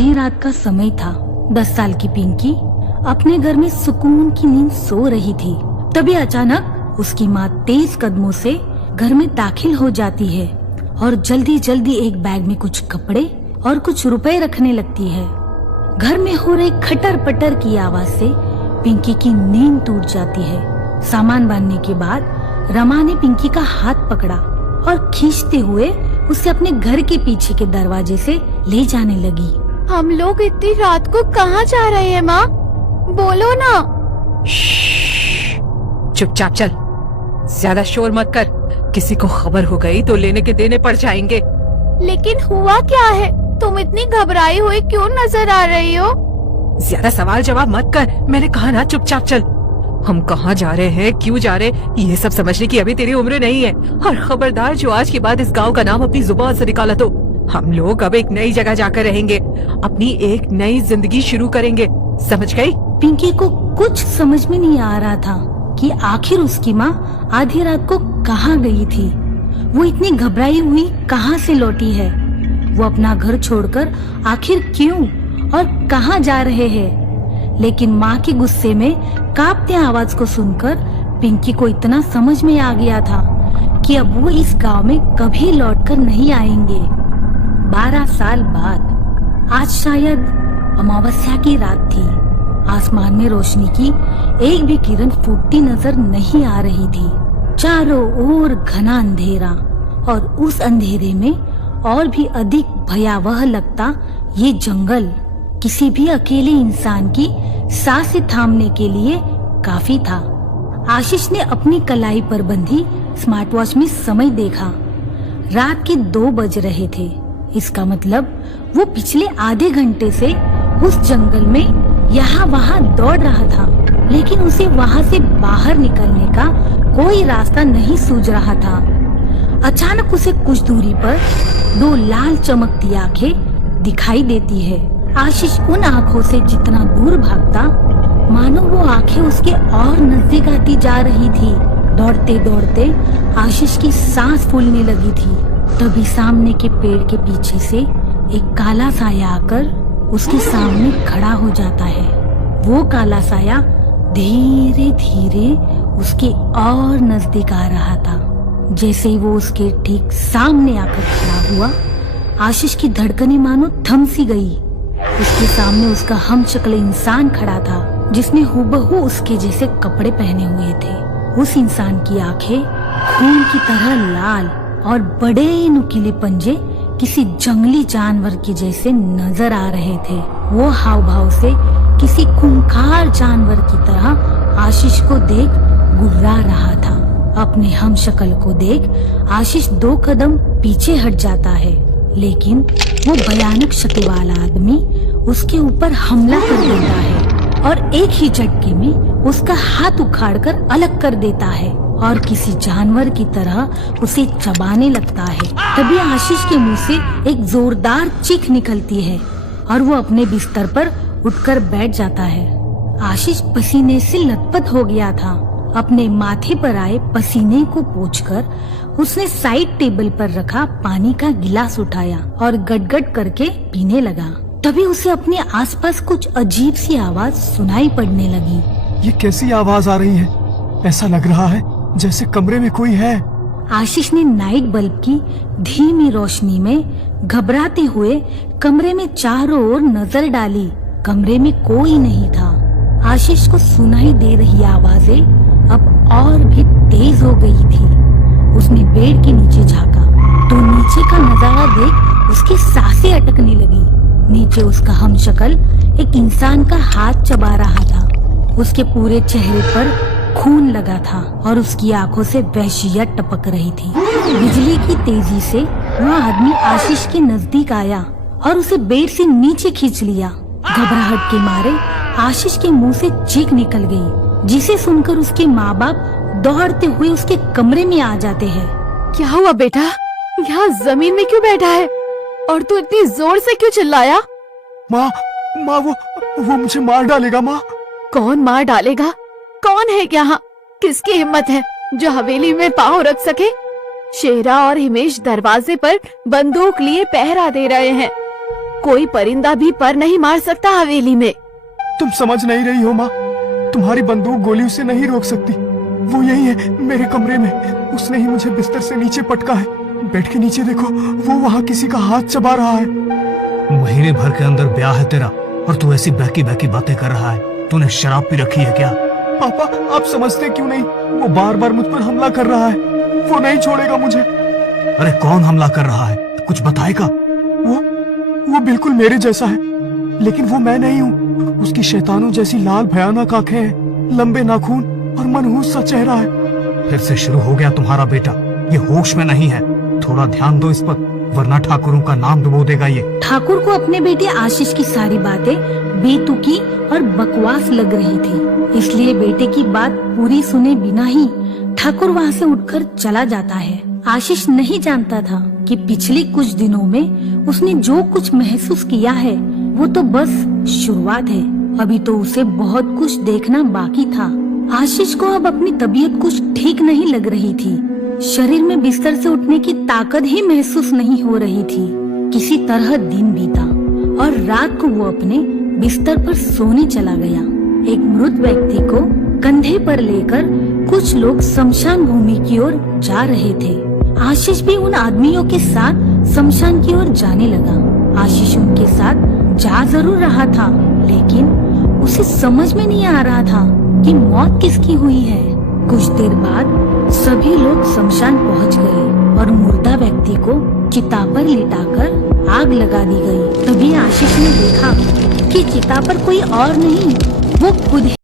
आधी रात का समय था। 10 साल की पिंकी अपने घर में सुकून की नींद सो रही थी। तभी अचानक उसकी माँ तेज कदमों से घर में दाखिल हो जाती है और जल्दी जल्दी एक बैग में कुछ कपड़े और कुछ रुपए रखने लगती है। घर में हो रही खटर पटर की आवाज से पिंकी की नींद टूट जाती है। सामान बांधने के बाद रमा ने पिंकी का हाथ पकड़ा और खींचते हुए उसे अपने घर के पीछे के दरवाजे से ले जाने लगी। हम लोग इतनी रात को कहाँ जा रहे हैं माँ? बोलो ना। चुपचाप चल, ज्यादा शोर मत कर, किसी को खबर हो गई तो लेने के देने पड़ जाएंगे। लेकिन हुआ क्या है? तुम इतनी घबराई हुई क्यों नजर आ रही हो? ज्यादा सवाल जवाब मत कर, मैंने कहा ना चुपचाप चल। हम कहाँ जा रहे हैं, क्यों जा रहे, ये सब समझने की अभी तेरी उम्र नहीं है। और खबरदार जो आज के बाद इस गांव का नाम अपनी जुबान से निकाला तो हम लोग अब एक नई जगह जाकर रहेंगे, अपनी एक नई जिंदगी शुरू करेंगे, समझ गई? पिंकी को कुछ समझ में नहीं आ रहा था कि आखिर उसकी माँ आधी रात को कहाँ गई थी। वो इतनी घबराई हुई कहाँ से लौटी है, वो अपना घर छोड़कर आखिर क्यों और कहाँ जा रहे हैं। लेकिन माँ के गुस्से में कांपते आवाज को सुनकर पिंकी को इतना समझ में आ गया था कि अब वो इस गांव में कभी लौटकर नहीं आएंगे। 12 साल बाद आज शायद अमावस्या की रात थी। आसमान में रोशनी की एक भी किरण फूटती नजर नहीं आ रही थी। चारों ओर घना अंधेरा, और उस अंधेरे में और भी अधिक भयावह लगता ये जंगल किसी भी अकेले इंसान की सांसें थामने के लिए काफी था। आशीष ने अपनी कलाई पर बंधी स्मार्ट वॉच में समय देखा। रात के 2 बज रहे थे। इसका मतलब वो पिछले आधे घंटे से उस जंगल में यहाँ वहाँ दौड़ रहा था, लेकिन उसे वहाँ से बाहर निकलने का कोई रास्ता नहीं सूझ रहा था। अचानक उसे कुछ दूरी पर 2 लाल चमकती आंखें दिखाई देती है। आशीष उन आंखों से जितना दूर भागता, मानो वो आंखें उसके और नजदीक आती जा रही थी। दौड़ते दौड़ते आशीष की सांस फूलने लगी थी। तभी सामने के पेड़ के पीछे से एक काला साया आकर उसके सामने खड़ा हो जाता है। वो काला साया धीरे धीरे उसके और नजदीक आ रहा था। जैसे ही वो उसके ठीक सामने आकर खड़ा हुआ, आशीष की धड़कनें मानो थम सी गई। उसके सामने उसका हमशक्ल इंसान खड़ा था, जिसने हूबहू उसके जैसे कपड़े पहने हुए थे। उस इंसान की आंखें खून की तरह लाल और बड़े नुकीले पंजे किसी जंगली जानवर के जैसे नजर आ रहे थे। वो हाव भाव से किसी खूंखार जानवर की तरह आशीष को देख गुर्रा रहा था। अपने हमशक्ल को देख आशीष 2 कदम पीछे हट जाता है, लेकिन वो भयानक शक्ल वाला आदमी उसके ऊपर हमला कर देता है और एक ही झटके में उसका हाथ उखाड़कर अलग कर देता है और किसी जानवर की तरह उसे चबाने लगता है। तभी आशीष के मुंह से एक जोरदार चीख निकलती है और वो अपने बिस्तर पर उठकर बैठ जाता है। आशीष पसीने से लथपथ हो गया था। अपने माथे पर आए पसीने को पोंछकर उसने साइड टेबल पर रखा पानी का गिलास उठाया और गटगट करके पीने लगा। तभी उसे अपने आसपास कुछ अजीब सी आवाज सुनाई पड़ने लगी। ये कैसी आवाज आ रही है? ऐसा लग रहा है जैसे कमरे में कोई है। आशीष ने नाइट बल्ब की धीमी रोशनी में घबराते हुए कमरे में चारों ओर नजर डाली। कमरे में कोई नहीं था। आशीष को सुनाई दे रही आवाजें अब और भी तेज हो गई थी। उसने बेड के नीचे झांका तो नीचे का नजारा देख उसकी सांसें अटकने लगी। नीचे उसका हमशक्ल एक इंसान का हाथ चबा रहा था। उसके पूरे चेहरे पर खून लगा था और उसकी आंखों से वहशियत टपक रही थी। बिजली की तेजी से वह आदमी आशीष के नजदीक आया और उसे बेड से नीचे खींच लिया। घबराहट के मारे आशीष के मुंह से चीख निकल गई, जिसे सुनकर उसके माँ बाप दौड़ते हुए उसके कमरे में आ जाते हैं। क्या हुआ बेटा? यहाँ जमीन में क्यों बैठा है और तू इतनी जोर से क्यों चिल्लाया? माँ वो मुझे मार डालेगा। माँ कौन मार डालेगा? कौन है यहाँ? किसकी हिम्मत है जो हवेली में पाँव रख सके? शेरा और हिमेश दरवाजे पर बंदूक लिए पहरा दे रहे हैं। कोई परिंदा भी पर नहीं मार सकता हवेली में। तुम समझ नहीं रही हो माँ, तुम्हारी बंदूक गोली उसे नहीं रोक सकती। वो यही है मेरे कमरे में, उसने ही मुझे बिस्तर से नीचे पटका है। बेड के नीचे देखो, वो वहाँ किसी का हाथ चबा रहा है। महीने भर के अंदर ब्याह है तेरा और तू ऐसी बहकी बहकी बातें कर रहा है। तूने शराब पी रखी है क्या? पापा आप समझते क्यों नहीं? वो बार बार मुझ पर हमला कर रहा है, वो नहीं छोड़ेगा मुझे। अरे कौन हमला कर रहा है, कुछ बताएगा? वो बिल्कुल मेरे जैसा है, लेकिन वो मैं नहीं हूँ। उसकी शैतानों जैसी लाल भयानक आंखें हैं, लंबे नाखून और मनहूस सा चेहरा है। फिर से शुरू हो गया तुम्हारा बेटा, ये होश में नहीं है। थोड़ा ध्यान दो इस पर, वरना ठाकुरों का नाम डुबो देगा ये। ठाकुर को अपने बेटे आशीष की सारी बातें बेतुकी और बकवास लग रही थी, इसलिए बेटे की बात पूरी सुने बिना ही ठाकुर वहाँ से उठकर चला जाता है। आशीष नहीं जानता था कि पिछले कुछ दिनों में उसने जो कुछ महसूस किया है वो तो बस शुरुआत है। अभी तो उसे बहुत कुछ देखना बाकी था। आशीष को अब अपनी तबीयत कुछ ठीक नहीं लग रही थी। शरीर में बिस्तर से उठने की ताकत ही महसूस नहीं हो रही थी। किसी तरह दिन बीता और रात को वो अपने बिस्तर पर सोने चला गया। एक मृत व्यक्ति को कंधे पर लेकर कुछ लोग शमशान भूमि की ओर जा रहे थे। आशीष भी उन आदमियों के साथ शमशान की ओर जाने लगा। आशीष उनके साथ जा जरूर रहा था, लेकिन उसे समझ में नहीं आ रहा था कि मौत किसकी हुई है। कुछ देर बाद सभी लोग शमशान पहुंच गए और मुर्दा व्यक्ति को चिता पर लिटाकर आग लगा दी गई। तभी आशीष ने देखा कि चिता पर कोई और नहीं, वो खुद